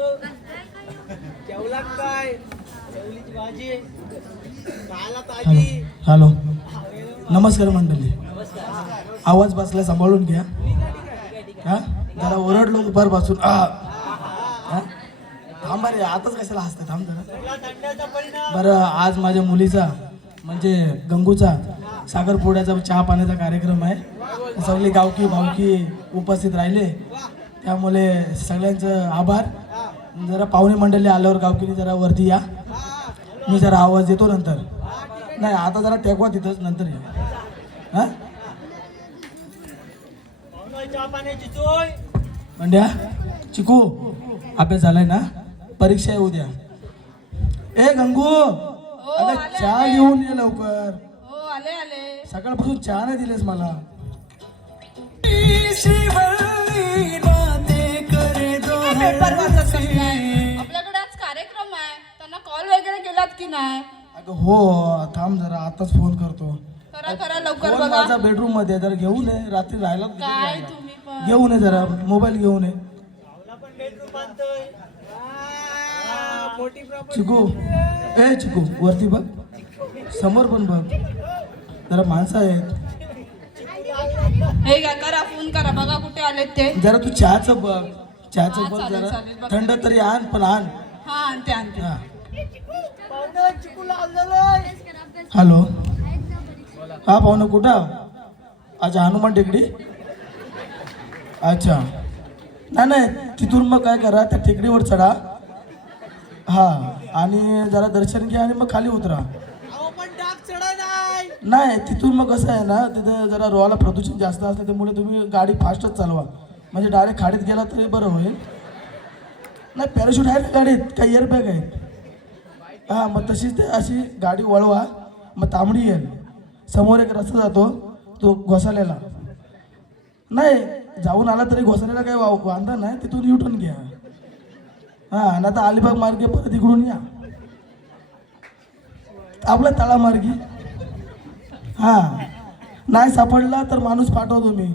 जेवला काय? जेवलीची भाजी खायला ताजी. हॅलो, नमस्कार मंडळी. आवाज बसला सांभाळून घ्या. हा, जरा ओरडलो दुपारपासून. थांबा रे, आताच कशाला हसता, थांब जरा. बरं, आज माझ्या मुलीचा म्हणजे गंगूचा साखरपुड्याचा चहा पाण्याचा कार्यक्रम आहे. सगळे गावकी भावकी उपस्थित राहिले, त्यामुळे सगळ्यांचं आभार. जरा पाहुणे मंडळी आल्यावर गावकीने जरा वरती या. मी जरा आवाज देतो नंतर. नाही, आता जरा टेकवा तिथंच, नंतर या. हा, चहा पाण्याची सोय. मंड्या चिकू, अभ्यास झालाय ना? परीक्षा आहे उद्या. ए गंगू, अगं चहा घेऊन ये लवकर. हो, आले आले. सकाळपासून चहा नाही दिलेस मला. आपल्याकडे आज कार्यक्रम आहे, त्यांना कॉल वगैरे केलात की नाही? अगं हो, थांब जरा, आताच फोन करतो. करा करा लवकर. फोन बघा माझा बेडरूम मध्ये आहे, जरा घेऊन ये. रात्री राहिला काय तुम्ही पण. घेऊन ये, जरा मोबाईल घेऊन ये. पण बेडरूम बांधतोय. मोठी प्रॉपर्टी. चिकू, ए चिकू, वरती बघ, समोर पण बघ, जरा माणसं आहेत. हे घ्या, करा फोन करा, बघा कुठे आलेत ते. जरा तू चहाचं बघ, चहाचं हा, बघ चालेल, जरा. चालेल, बघ. थंड तरी आण, पण आण. हा, आणते आणते. हा. पाहुणं चिकू लावलेलं. हॅलो, हा पाहुणं कुठं? अच्छा, हनुमान टेकडी. अच्छा, नाही नाही, तिथून मग काय करा, त्या टेकडीवर चढा. हा, आणि जरा दर्शन घ्या आणि मग खाली उतरा. पण डाग चढा नाही. नाही, तिथून मग कसं आहे ना, तिथं जरा रोहाला प्रदूषण जास्त असतं, त्यामुळे तुम्ही गाडी फास्टच चालवा. म्हणजे डायरेक्ट खाडीत गेला तरी बरं होईल. नाही, पॅराशूट आहे का गाडीत? काही एअरबॅग आहे? हां, मग तशीच ते अशी गाडी वळवा, मग तांबडी येईल. समोर एक रस्ता जातो, तो घोसाल्याला. नाही, जाऊन आला तरी घोसाल्याला काही वांधा नाही, तिथून युटर्न घ्या. हां, आणि आता अलिबाग मार्गे परत इकडून या, आपला तळामार्गी. हां, नाही सापडला तर माणूस पाठवतो मी.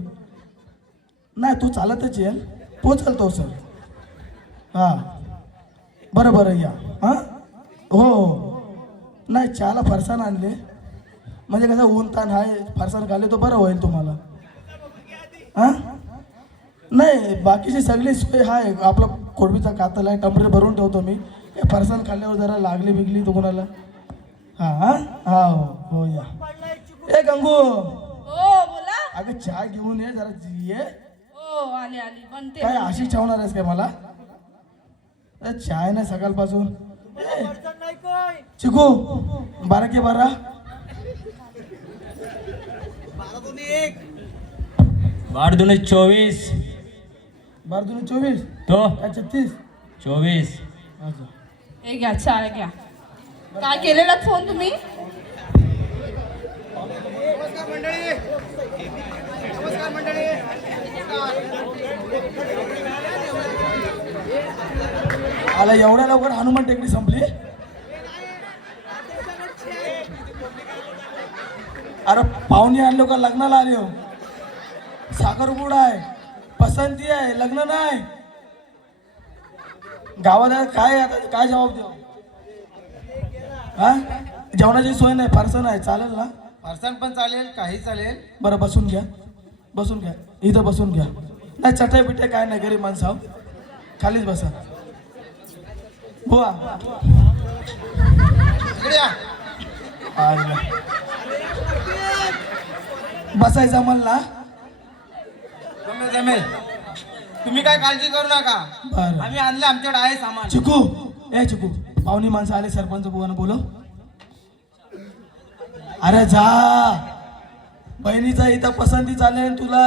नाही, तू चालतच येईल, पोचल तो सर. हां, बरं बरं, या. हां, हो हो. नाही, चहाला फरसाण आणले, म्हणजे कसं ऊन ताण आहे, फरसाण खाल्ले तो बरं होईल तुम्हाला. हां, नाही, बाकीची सगळी सोय आहे. आपला कोळंबीचा कातल आहे, टमरे भरून ठेवतो मी. हे फरसाण खाल्ल्यावर जरा लागली बिगली तो कोणाला. हां हां हां, हो हो, या. ए गंगू, हो, बोला. अगं चहा घेऊन ये जरा, ये. हो, आले आले, बनते. काय अशी ठेवणार आहेस काय मला? चहा नाही सकाळपासून. अडचण नाही काय. चिकू, 12 के 12. 12-1. 12-24. 12-24. तो काय 36? 24. अच्छा. हे घ्या, चहा घ्या. काय केलेला फोन तुम्ही? नमस्कार मंडळी. नमस्कार मंडळी. आला एवढ्या लवकर हनुमान टेकडी संपली? अरे पाहुणे आणलो का लग्नाला आले हो? साखरपुडा आहे, पसंती आहे, लग्न नाही. गावात काय आता काय जबाब देऊ? हा, जेवणाची सोय नाही, फारसं नाही, चालेल ना? फरसाण पण चालेल, काही चालेल. बरं, बसून घ्या, बसून घ्या, इथं बसून घ्या. नाही, चटई बिटे काय नाही, गरीब माणसं आहो. खालीच बसा. बुवा, बसायचं मला ना? जमेल जमेल, तुम्ही काय काळजी करू नका. बरं. आम्ही आणलं, आमच्याकडे आहे सामान. चिकू, ए चिकू, पाहुणी माणसं आले, सरपंच बुवानं बोलव. अरे जा, बहिणीचा इथं पसंती चालेल, तुला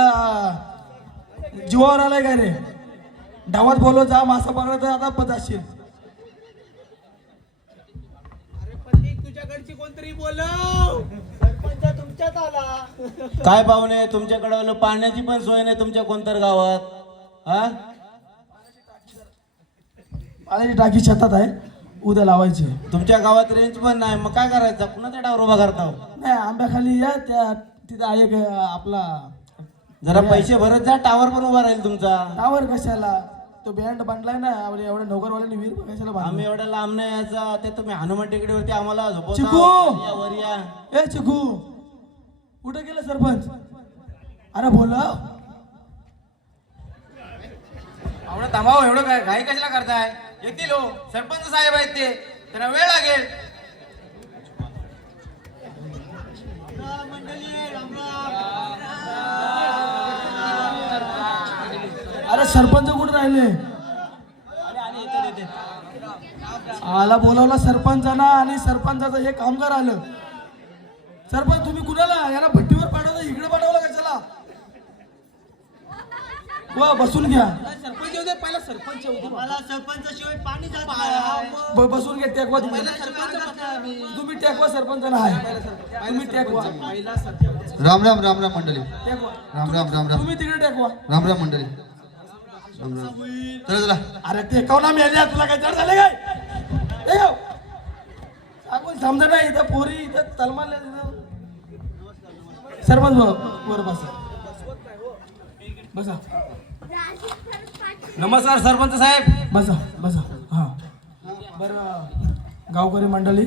जीवावर आलाय का रे? डावात बोलव, जा, मासा पकडत आता पदाशील. अरे पल्ली, तुझ्याकडची कोणतरी बोलव. सरपंच तुमच्यात आला. काय पाहुणे, तुमच्याकडं पाण्याची पण सोय नाही तुमच्या कोणत्या गावात? हा, पाण्याची टाकी शेतात आहे, उद्या लावायची. तुमच्या गावात रेंज पण नाही, मग काय करायचं? पुन्हा त्या डावर उभा करता. नाही, आंब्याखाली या, त्या तिथं आहे एक आपला. जरा पैसे भरत जा, टावर पण उभा राहील तुमचा. टावर कशाला? तो बँड बांधलाय ना एवढ्या नोकरवाल्यांनी वीर कशाला आम्ही बांधला? एवढ्या लांब नाही यायचा ते तुम्ही हनुमान टेकडीवरती आम्हाला चिकू! झोपवता वर या. ए चिकू कुठे गेलं सरपंच? अरे बोला. एवढं थांबाव, एवढं काय घाई कशाला करताय? येतील हो, सरपंच साहेब आहेत ते, त्यांना वेळ लागेल. अरे सरपंच कुठे राहिले? आला बोलावला सरपंचाना आणि सरपंचाचं हे कामगार आलं. सरपंच तुम्ही कुणाला याला भट्टीवर पाठवलं, इकडे पाठवलं कशाला? वा बसून घ्या. सरपंच येऊ दे पहिला, सरपंच येऊ दे. मला सरपंचाशिवाय पाणी जात बसून घ्या. टेकवा तुम्ही. तुम्ही टेकवा सरपंचाला आहे. तुम्ही टेकवा. पहिला सरपंच. राम राम राम राम मंडळी. टेकवा. राम राम राम राम तुम्ही तिकडे टेकवा. राम राम मंडळी. राम राम. चला चला. अरे टेकव ना मेल्या, तुला काय चढ झाले काय? टेकव. सांगून समजा नाही इथं पोरी इथं तलमारल्या तिथं. सरपंच वर बसा. बसा नमस्कार सरपंच साहेब. बसा बसा. हा बरं गावकरी मंडळी,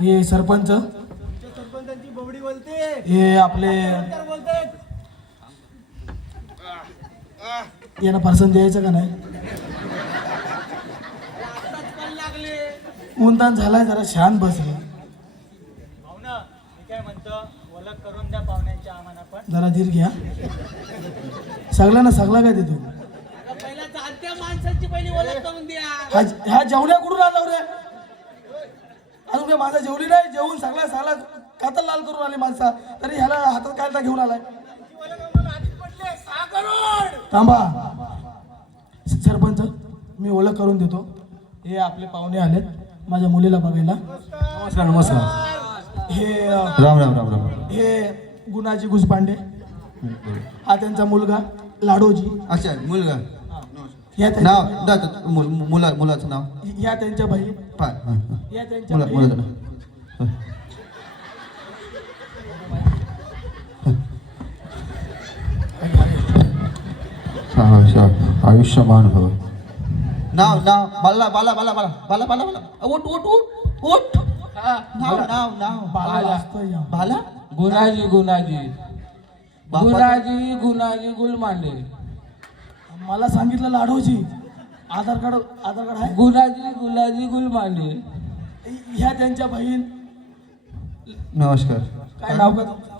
हे सरपंच, सरपंचांची बवडी बोलते. हे आपले तर बोलते. यांना पर्सन द्यायचं का नाही? आताच कल लागले. ऊन झालाय, जरा शांत बसले. पाहुणा मी काय म्हणतो, ओळख करून द्या पाहुण्याच्या आम्हाला पण. जरा धीर घ्या. सगळ्यांना सगळा काय देतो? पहिला चालत्या माणसाची पहिली ओळख करून द्या. ह्या जेवण्या कुठून आला रे? अजून काय माझा जेवली नाही? जेवून सगळ्या सगळा कातल लाल करून आली माणसा, तरी ह्याला हातात काय घेऊन आलाय? थांबा सरपंच, मी ओळख करून देतो. हे आपले पाहुणे आलेत माझ्या मुलीला बघायला. नमस्कार नमस्कार. हे राम राम राम राम. हे गुणाजी घुसपांडे, हा त्यांचा मुलगा लाडोजी. अच्छा मुलगा. या नाव त्यांच्या मुलाचं नाव या त्यांच्या बहीण. पाय. या त्यांच्या मुलाचं बहीण. नाव. आयुष्यमान भव. नाव नाव बाला बाला बाला बाला बाला बाला बाला. उठ उठ उठ उठ. नाव नाव नाव बाला असतं या. बाला. गुणाजी गुलमांडे. मला सांगितलं लाडोजी. आधार कार्ड आहे. गुलाजी गुलमांडे. ह्या त्यांच्या बहीण. नमस्कार. काय नाव का तुमचं?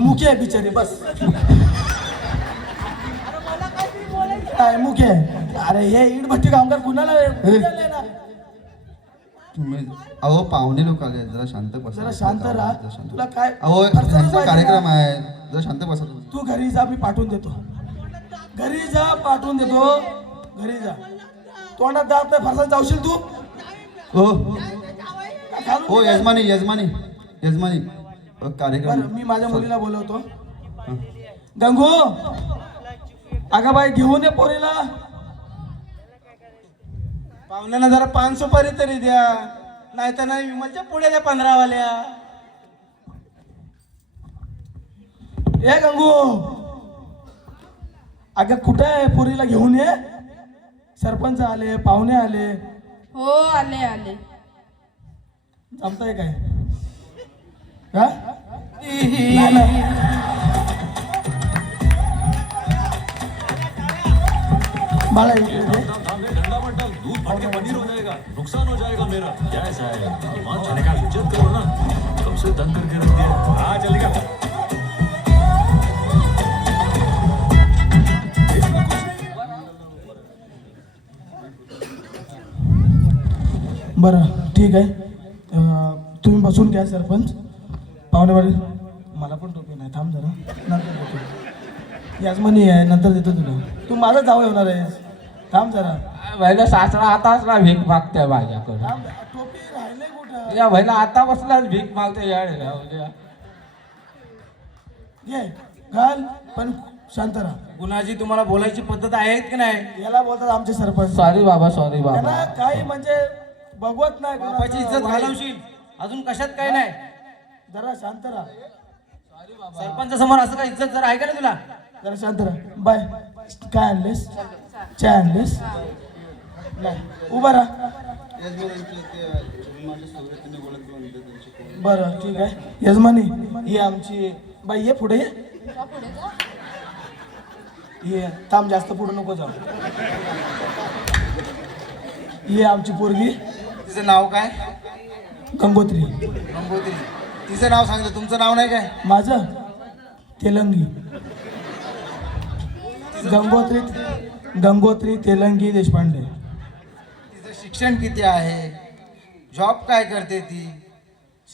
मुखी आहे बिचारी. बस काय मुखी आहे? अरे हे इटभट्टी कामगार कुणाला कुणाला ना? तुम्ही अहो पाहुणे लोक आले, जरा शांत बसा. जरा शांत राहा. जरा शांत. तुला काय अहो अडचण त्यांचा पाहिजे कार्यक्रम ना? आहे, जरा शांत बसा तुम्ही. तू घरी जा, मी पाठवून देतो. घरी जा, पाठवून देतो. घरी जा. तोंडात दात नाही फरसाण जावशील तू. हो घालून हो दे. यजमानी यजमानी यजमानी. कार्यक्रम. बरं, मी माझ्या मुलीला बोलवतो. गंगू, अगं बाई घेऊन ये पोरीला. पाहुण्यांना जरा 5 सुपारी तरी द्या, नाही तर नाही विमलच्या पुढे द्या 15 वाल्या. ए गंगू, अगं कुठे आहे? पोरीला घेऊन ये. सरपंच आले, पाहुणे आले. हो आले आले. जमताय काय? हा? नाही, नाही. बाळा इकडे दे. दूध फाट के पनीर हो जाएगा, नुकसान हो जाएगा मेरा. क्या ऐसा है? ईमान चलेगा, इज्जत करो ना. कब से तंग करके रख दिया. हाँ चलेगा. बरं ठीक आहे. तुम्ही बसून घ्या सरपंच. पाहुणेवाडी मला पण टोपी नाही. थांब जरा, नंतर देतो. याजमानी आहे, नंतर देतो तुला. तू माझा जावं होणार आहेस. थांब जरा. पहिला सासरा आता असला भीक मागते माझ्याकडे. थांब. टोपी राहिले कुठं? या बहिला आता बसलाच भीक मागते. घे घाल, पण शांत राहा. गुणाजी तुम्हाला बोलायची पद्धत आहेत की नाही? याला बोलतात आमचे सरपंच. सॉरी बाबा, सॉरी त्यांना बाबा. काही म्हणजे बघवत नाही. बापाची इज्जत घालवशील, अजून कशात काही नाही. जरा शांत राहा. सरपंच समोर असं काय इज्जत जरा आहे का ना तुला? जरा शांत राहा. बाय काय आणलेस चहा आणलेस नाही उभा राहा बरं ठीक आहे यजमानी ही आमची बाई ये पुढे ये का पुढे जा? ये थांब जास्त पुढे नको जाऊ ही आमची पोरगी तिचं नाव काय? गंगोत्री गंगोत्री. तिचं नाव सांगितलं, तुमचं नाव नाही काय? माझं तेलंगी गंगोत्री तेलंगी देशपांडे तिचं शिक्षण किती आहे? जॉब काय करते ती?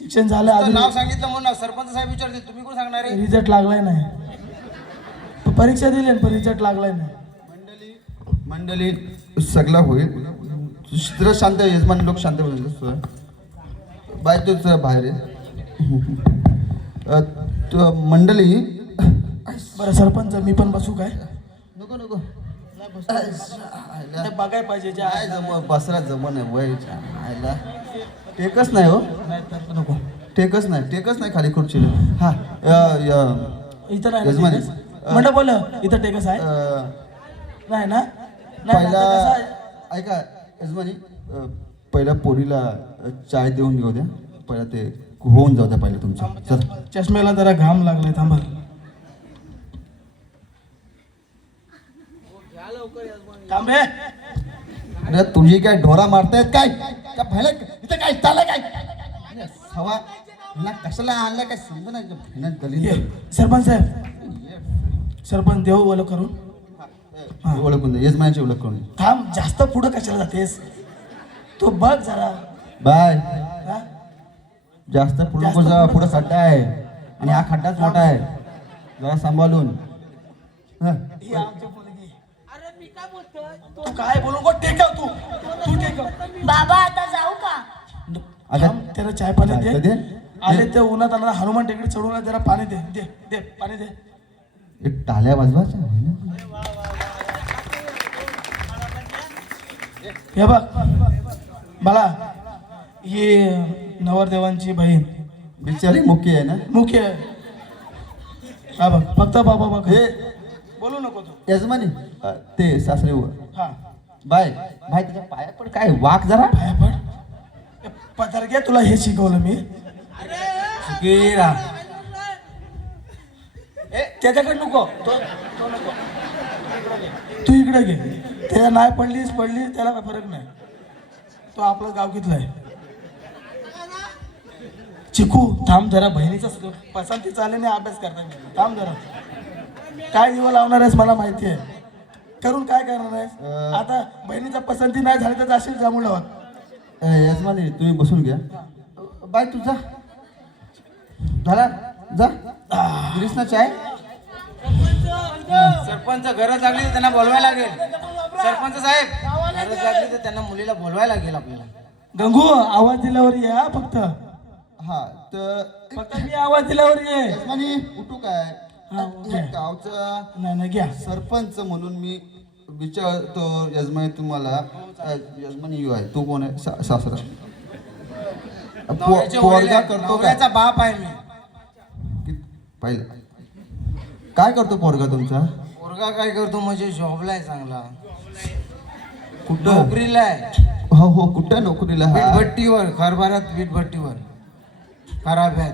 शिक्षण झालं तुझं अजून नाव सांगितलं म्हणून सरपंच साहेब विचारतील, तुम्ही कोण सांगणार आहे? रिझल्ट लागलाय नाही परीक्षा दिली पण रिझल्ट लागलाय नाही मंडळी सगळं होईल जरा शांत यजमान लोक शांत होईल बाय तूच बाहेर आहे मंडळी बरं सरपंच मी पण बसू काय नको नको नाही, बघाय पाहिजे ज्या काय जम बसरा जमन आहे वय आयला टेकच नाही हो नाही तर नको टेकच नाही खाली खुर्चीला हा इथं नाही ना यजमानी. टेकस? म्हणलं बोल इथं टेकस आहे नाही ना नाही, पहिला आता कसं आहे? ऐका यजमानी पहिला पोरीला चाय देऊन घेऊ द्या पहिला ते होऊन जाऊ द्या पहिलं तुमचं चल चष्म्याला जरा घाम लागलाय थांबा थांबे अरे तुझी काय ढोरा मारतायत काय का भले इथं काय चाललंय काय हवा ना कशाला आणलं काय समजा ना ये, दलित सरपंच साहेब सरपंच देव बोल करून ओळखून दे यजमानाची ओळख करून दे. थांब जास्त पुढं कशाला जातेस तू बघ जरा बाय हा? जास्त पुढे जास्त जा पुढं पुढे खड्डा आहे आणि हा खड्डाच मोठा आहे जरा सांभाळून हं. ही आमची मुलगी अरे मी काय बोलतोय तू काय बोलू नको टेकव तू टेकव बाबा आता जाऊ का? आता थांब, त्याला चाय पाणी चाय दे दे. आले ते उन्हात आला हनुमान टेकडी चढून जरा पाणी दे दे दे पाणी दे एक टाळ्या वाजवायच्या हे बघ मला ही नवरदेवांची बहीण बिचारी मुख्य आहे ना मुख्य हा बघ फक्त बाबा बघ हे बोलू नको तू यजमानी ते सासरे हा बाय भाई तुझ्या पाया पण काय वाक जरा पाया पड पदर घे तुला हे शिकवलं मी सुखीरा. त्याच्याकडे नको तो नको तू इकडे घे त्याला नाही पडलीस त्याला काय फरक नाही तो आपलं गावकीतला आहे चिकू थांब जरा बहिणीचा पसंतीचा आल्याने अभ्यास करता मी थांब जरा काय दिवं लावणार आहेस मला माहिती आहे करून काय करणार आहेस आता बहिणीचा पसंती नाही झाली तर जाशील जामुळावर यजमानी तुम्ही बसून घ्या बाय तुझा झाला जा गिरीश ना चाय सरपंच गरज लागली तर त्यांना बोलवायला लागेल. सरपंच साहेब गरज लागली तर त्यांना मुलीला बोलवायला लागेल आपल्याला. गंगू आवाज दिल्यावर ये हा फक्त हा तर फक्त मी आवाज दिल्यावर ये यजमानी उठू काय हा, उठूया. गावचा नाही घ्या सरपंच म्हणून मी विचारतो यजमानी तुम्हाला यजमानी यू आहे तू कोण आहे सासरा नवऱ्याचे वडील पोरगा आहे. करतो का नवऱ्याचा बाप आहे मी. पहिला काय करतो पोरगा तुमचा पोरगा काय करतो म्हणजे जॉबला आहे चांगला, कुठं नोकरीला आहे, हो हो कुठं नोकरीला हा वीटभट्टीवर, कारभारात वीटभट्टीवर खराब आहे.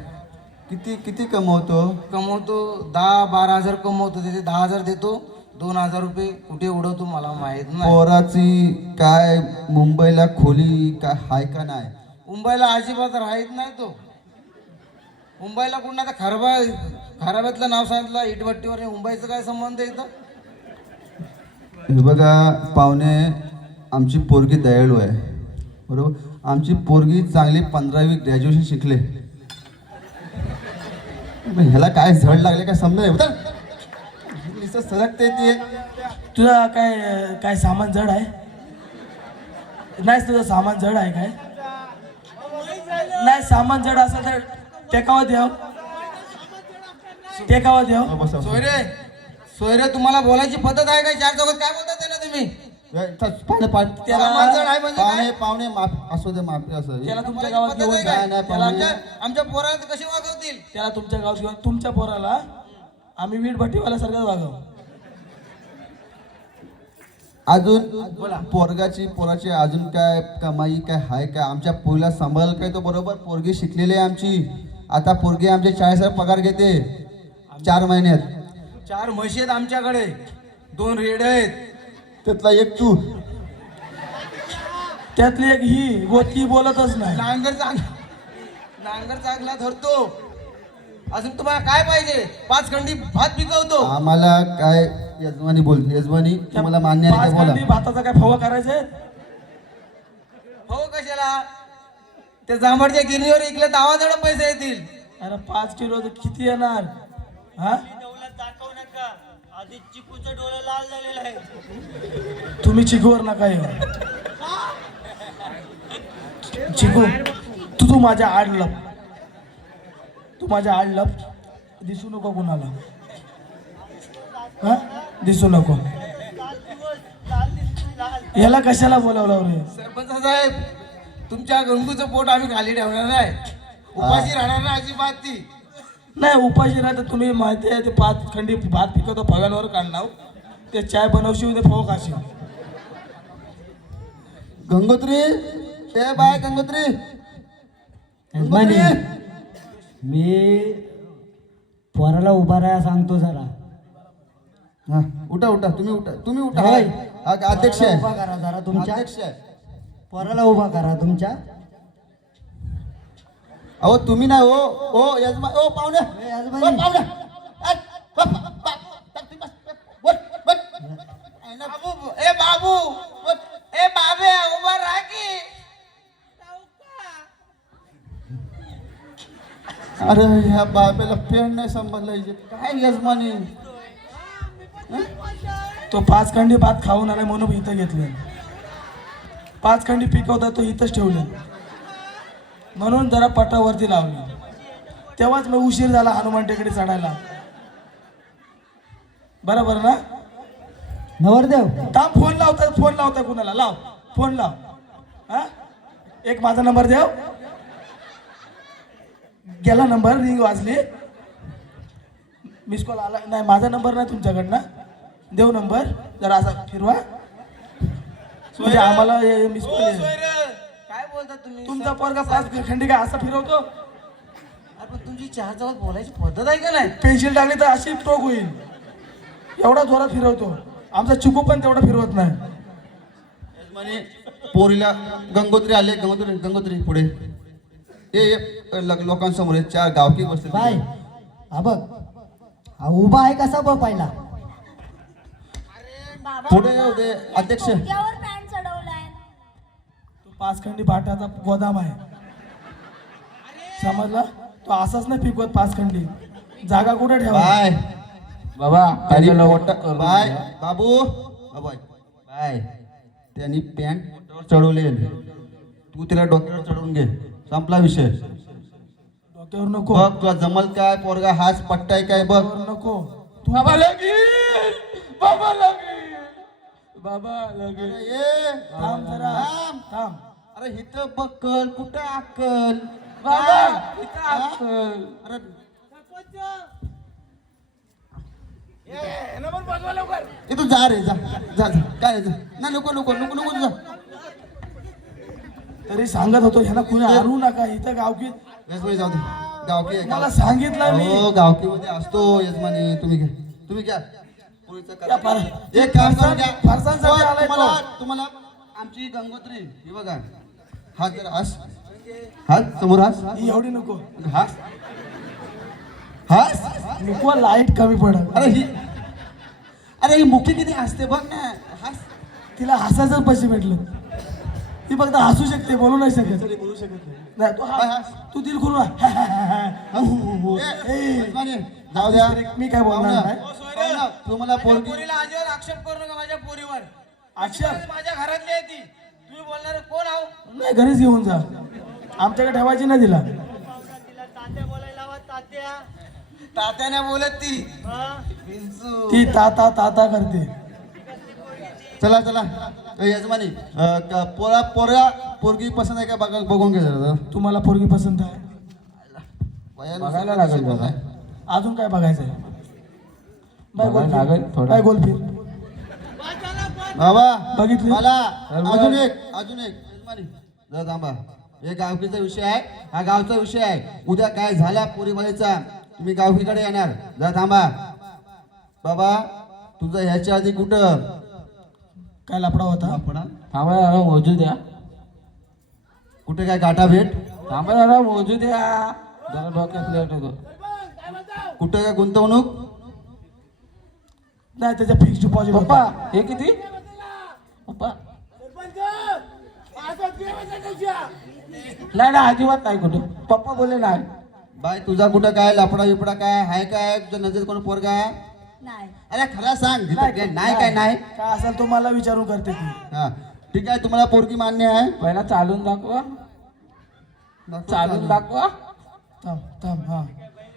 किती किती कमवतो कमवतो 10-12 हजार कमवतो, त्याचे 10,000 देतो, 2,000 रुपये कुठे उडवतो मला माहित नाही. पोराची काय मुंबईला खोली काय हाय का नाही मुंबईला अजिबात राहत नाही तो. मुंबईला कुठं आता खराब्यातलं नाव सांगितलं इटभट्टीवर, हे मुंबईचं काय संबंध आहे इथं? हे बघा पाहुणे, आमची पोरगी दयाळू आहे बरोबर. आमची पोरगी चांगली 15वी ग्रॅज्युएशन शिकले, पण ह्याला काय झड लागले काय समजा नुसतं सरकते ते. तुझा काय सामान जड आहे? नाही तुझं सामान जड आहे काय? नाही सामान जड असेल तर टेकावा द्याव, टेकावा द्याव. बसा. सोयरे तुम्हाला बोलायची पद्धत आहे काय? 4 चौकात काय बोलतात ना तुम्ही? पाहुणे सामान जड आहे म्हणजे काय? पाहुणे माफ असू दे, माफी असं त्याला तुमच्या गावात पद्धत घेऊन आहे जा. काय? नाही, त्याला आमच्या पोरात कशी वागवतील? त्याला तुमच्या गावात घेऊन तुमच्या पोराला आम्ही वीट भट्टीवाल्यासारखंच वागव. अजून पोराची अजून काय कमाई काय हाय काय? आमच्या पोरीला सांभाळायला काय तो बरोबर? पोरगी शिकलेली आहे आमची. आता पोरगी आमचे 40,000 पगार घेते 4 महिन्यात. 4 म्हशी आहेत आमच्याकडे, 2 रेड आहेत. त्यातला एक तू. त्यातली एक ही गोती बोलतच नाही. नांगर चांगला धरतो. अजून तुम्हाला काय पाहिजे? 5 खंडी भात पिकवतो. आम्हाला काय यजमानी बोल, यजमानी तुम्हाला मान्य आहे 5 का बोला. खंडी भाताचा काय फवा करायचंय? हो कशाला? ते जांभळच्या गिरणीवर इकले दावा पैसे येतील. अरे 5 किलो तर किती येणार? हा दौलत दाखवू नका, आधी चिकूचं डोळं लाल झालेलं आहे. तुम्ही चिकूवर नका येऊ. चिकू तू माझ्या आड लप. तू माझ्या आड लप. दिसू नको कुणाला. हा दिसू नको. याला कशाला बोलावलं रे? सरपंच साहेब, तुमच्या गंगूचं पोट आम्ही खाली ठेवणार नाही. उपाशी राहणार नाही अजिबात ती. नाही उपाशी राहते. तुम्ही माहिती आहे ते 5 खंडी भात पिकवतो फव्यांवर काढणार. ते चाय बनवशी ते फव खाशी. गंगोत्री ते बाय गंगोत्री. यजमानी, मी पोराला उभा राहा सांगतो जरा. हा उठा उठा तुम्ही उठा. होय. हा, अध्यक्ष आहे. उभा करा जरा तुमच्या. अध्यक्ष आहे. पोराला उभा करा तुमच्या. अहो तुम्ही नाही हो. ओ यजमान ओ पाहुणे. ए, यजमानी. ओ, पाहुणे. ऐ, बस, बस, बस, बस, बस, बस. ऐ ना, बाबू, ए बाबू, ए बाबे उभा राहा की. अरे ह्या बाबेला पेन नाही सांभाळायचे काय यजमानी. तो 5 खंडी भात खाऊन आला म्हणून इथं घेतलं. 5 खंडी पिकवता तो इथंच ठेवलं म्हणून जरा पटावरती लावलं. तेव्हाच मग उशीर झाला हनुमान टेकडी चढायला. बरोबर ना? नवरदेव, थांब फोन लावता कुणाला? लाव फोन लाव. हा एक माझा नंबर देव. गेला नंबर, रिंग वाजली. मिस कॉल आला नाही. माझा नंबर नाही तुमच्याकडनं. देव नंबर जरा असा फिरवा म्हणजे आम्हाला मिस कॉल येईल. काय बोलता तुम्ही? तुमचा पोरगा 5 खंडी काय असा फिरवतो? आपण तुमची चहाजवळ बोलायची पद्धत आहे का नाही? पेन्सिल टाकली तर अशी स्ट्रोक होईल. एवढा जोरात फिरवतो. आमचा चिकू पण तेवढा फिरवत नाही. यजमानी पोरीला गंगोत्री आले. गंगोत्री पुढे लोकांसमोर 4 गावकी बसले. बाय हा बघ, हा उभा आहे कसा बघ पहिला. पुढे येऊ दे अध्यक्ष. डोक्यावर पॅन्ट चढवलाय. तो 5 खंडी भाटाचा गोदाम आहे. समजला? तो असाच नाही पिकवत 5 खंडी. जागा कुठे ठेवा? बाय बाबा त्यांनी काय पोट- बाय बाबू बाय बाय. त्यांनी पॅन्ट पोटावर चढवले. तू तिला डोक्यावर चढवून घे. संपला विषय. डोक्यावर नको. बघ तुला जमल काय? पोरगा हाच पट्टाय काय बघ. डोक्यावर नको. बाबा लगीन, बाबा लगीन, बाबा लगीन. ये थांब जरा. थांब. अरे इथं बक्कल कुठं अक्कल? बाबा इथं अक्कल. अरे इथं जा रे जा जा जा. काय जा ना. नको जा. तरी सांगत होतो ह्याला कुणी आणू नका इथं गावकी. यजमानी जाऊ दे. गावकी आहे मला का? सांगितलं मी. हो गावकी मध्ये असतो यजमानी. तुम्ही घ्या पोळीचं या करा. फार- एक काम करून घ्या. फरसाणसाठी आलाय तो. तुम्हाला आमची गंगोत्री ही बघा. हात जरा हास. हात समोर हास. ही एवढी नको. हास हास. नको लाईट कमी पडत. अरे ही मुखी किती हसते बघ ना. हास. तिला हसायचं पैसे भेटलं. ती फक्त हसू शकते, बोलू नाही शकत. नाही तू तू दिल खोलू यजमानी, जाऊ द्या. मी काय बोलणार नाही. पाहुणा, तुम्हाला पोरगी पोरीला अजिबात आक्षेप करू नका माझ्या पोरीवर. आक्षेप माझ्या घरातली आहे ती. तुम्ही बोलणार कोण आहो? नाही घरीच घेऊन जा. आमच्याकडे ठेवायची नाही तिला. तिला तात्या बोलायला हवा. तात्या तात्याने बोलत ती. हा? ती ताता करते. चला यजमानी पोरगी पसंत आहे का बघून घे जरा. तुम्हाला पोरगी पसंत आहे? बघायला लागेल बघा. अजून काय बघायचंय? बाय गोल बघायला लागेल फिर. थोडं. बाय गोल फिर. वाचायला पाय बाबा बघितली? मला अजून एक यजमानी, जरा थांबा. हे गावकीचा विषय आहे, हा गावचा विषय आहे. उद्या काय झाला पोरीबाईचा तुम्ही गावकीकडे येणार. जरा थांबा बाबा. तुझं ह्याच्या आधी कुठं काय लफडा होता? आपण थांबा जरा मोजू द्या. कुठे काय गाठा भेट, थांबा जरा मोजू द्या. जरा डोक्यात लेट होतो. कुठे काय गुंतवणूक. नाही त्याच्या फिक्स डिपॉझिट पप्पा होता. हे किती पप्पा? नाही नाही अजिबात नाही कुठे. पप्पा बोले नाही. बाय तुझा कुठं काय लफडा बिपडा काय आहे काय, तुझ्या नजरेत कोण पोरगा आहे? नाही. अरे खरा सांग. नाही काय नाही. काय असेल तो मला विचारून करते ती. हा ठीक आहे, तुम्हाला पोरगी मान्य आहे. पहिला चालून दाखवा. चालून दाखवा. थांब थांब. हा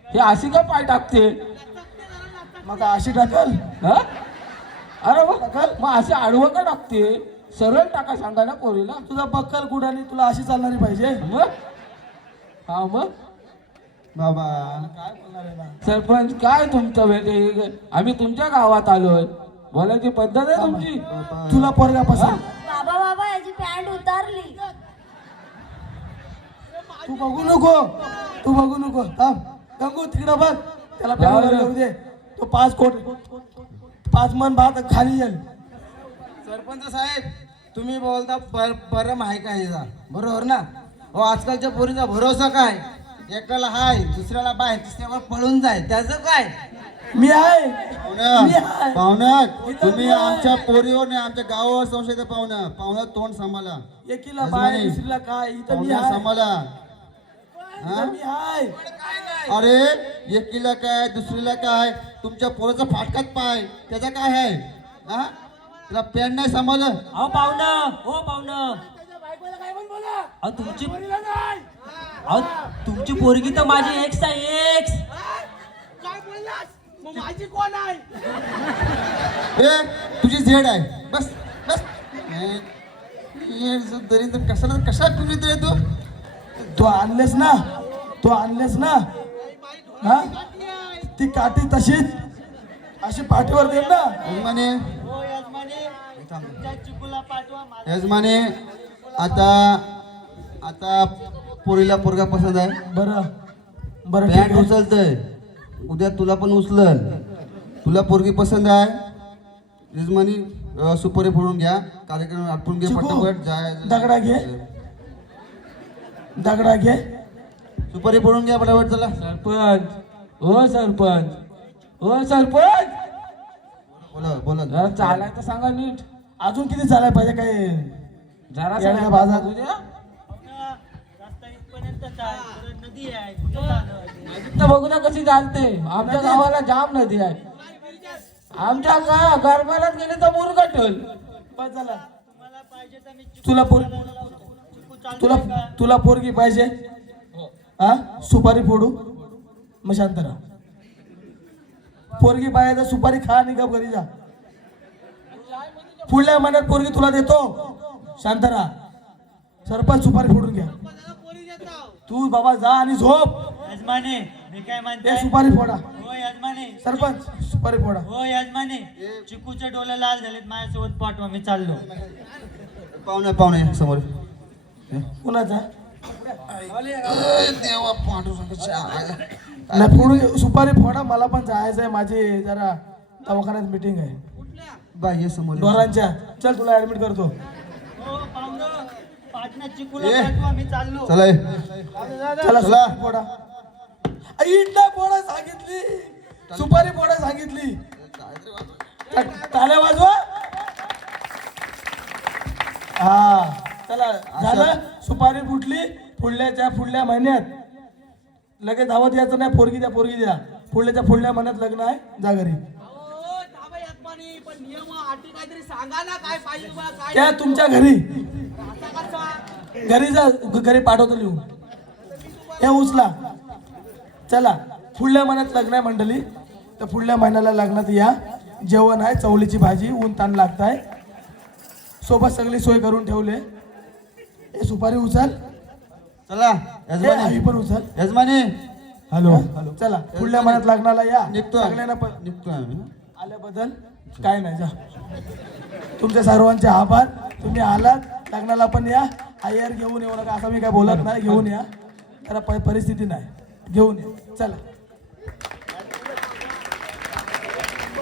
हे अशी का पाय टाकते? मग अशी टाकल. हा? अरे मग अशी आडवं का टाकते? सरळ टाका सांगा ना पोरीला. तुझा बक्कल कुठाने तुला अशी चालणारी पाहिजे. मग हा मग बाबा काय बोलणार आहे ना. सरपंच काय तुमचं म्हणजे आम्ही तुमच्या गावात आलोय. बोलायची पद्धत आहे तुमची. तुला पोरगा पसंत. बाबा बाबा याची पॅन्ट उतारली. तू बघू नको. तू बघू नको. थांब गंगू तिकडं बघ. त्याला पॅन्ट घेऊ दे. तो 5 मन भात खाली येईल. सरपंच साहेब तुम्ही बोलता परम आहे का ह्याचा, बरोबर ना? हो आजकालच्या पोरीचा भरोसा काय? एकाला हाय दुसऱ्याला बाय तिसऱ्यावर पळून जाय, त्याचं काय? मी आहे. मी आहे. पाहुणं तुम्ही आमच्या पोरीवर नाही आमच्या गावावर संशय पाहुणं तोंड सांभाळा. एकीला बाय दुसरीला काय. इथं मी आहे. सांभाळा. इथं मी आहे. अरे एकीला काय दुसरीला काय, तुमच्या पोराचा फाटकात पाय त्याचा काय आहे? हा तुला पॅन्ट नाही सांभाळलं. अहो पाहुणं, हो पाहुणं, अहो तुमची पोरगी तर माझी एक्स आहे. एक्स काय बोललास? मग माझी कोण आहे? ए तुझी झेड आहे. बस बस तरी तर कशाला तुझी तरी तू तू आणलेस ना. हा ती काठी तशीच अशी पाठीवर दे ना. यजमाने हो यजमानी, तुमच्या चिकूला पाठवा. यजमाने आता पोरीला पोरगा पसंत आहे. बरं ठीक पॅन्ट आहे. उचलतय उद्या तुला पण उचलल. तुला पोरगी पसंत आहे. यजमानी सुपारी फोडून घ्या. कार्यक्रम आटपून घे. चिकू, पटापट जाय. दगडा घे. सुपारी फोडून घ्या पटापट. चला सरपंच हो सरपंच. हो सरपंच बोला जरा चालायचं सांगा नीट. अजून किती चालाय पाहिजे काय. जरा येड्या बाजार. बघू द्या. रस्ता इथपर्यंतच आहे, नदी आहे, कुठं जाणं? तर बघू ना कशी चालते. आमच्या गावाला जाम नदी आहे. आमच्या गरबालाच गेले तर मुरगटल. बस झाला. मला पाहिजे तर मी तुला पोरगी पाहिजे. हा सुपारी फोडू मग शांत राहा. पोरगी पाहिजे तर सुपारी खा आणि गप घरी जा. पुढल्या महिन्यात पोरगी तुला देतो. शांत राहा. सरपंच सुपारी फोडून घ्या. तू बाबा जा आणि झोप. यजमानी मी काय ते म्हणते? सुपारी फोडा. हो यजमानी, सरपंच सुपारी फोडा. हो यजमानी, चिकूचे डोळे लाल झालेत, माझ्यासोबत पाठवा, मी चाललो. पाहुणे समोर. कुणाचा देवा पांडू नाही फोडू. सुपारी फोडा. मला पण जायचं आहे. माझी जरा दवाखान्यात मीटिंग आहे. बाय ये समोर. डोरांच्या. चल तुला ऍडमिट करतो. हो पाहुणं, पाटणा चिकूला पाठवा, मी चाललो. चला चला सुपारी फोडा. ईट नाही फोडा सांगितली. सुपारी फोडा सांगितली. टाळ्या वाजवा. हा चला झालं. सुपारी फुटली. पुढल्या महिन्यात लगेच धावत यायचं नाही. पोरगी द्या. पुढल्या महिन्यात लग्न आहे. जा घरी. पण नियम अटी काहीतरी सांगा ना, काय पाहिजे बा, काय त्या तुमच्या घरी असा कसा? घरी पाठवतो लिहून. हे उचला. चला पुढल्या महिन्यात लग्न आहे मंडळी. तर पुढल्या महिन्याला लग्नात या. जेवण आहे. चवळीची भाजी. ऊन ताण लागताय. सोबत सगळी सोय करून ठेवले. हे सुपारी उचल. चला हे यजमानी. आई पण उचल. यजमानी हॅलो चला पुढल्या महिन्यात लग्नाला या. निघतो सगळ्यांना निघतो आम्ही. आल्याबद्दल काय नाही. जा तुमच्या सर्वांचे आभार. तुम्ही आलात, लग्नाला पण या. आयर घेऊन येऊ नका असं मी काय बोलत नाही, घेऊन या. जरा परिस्थिती नाही, घेऊन या. चला.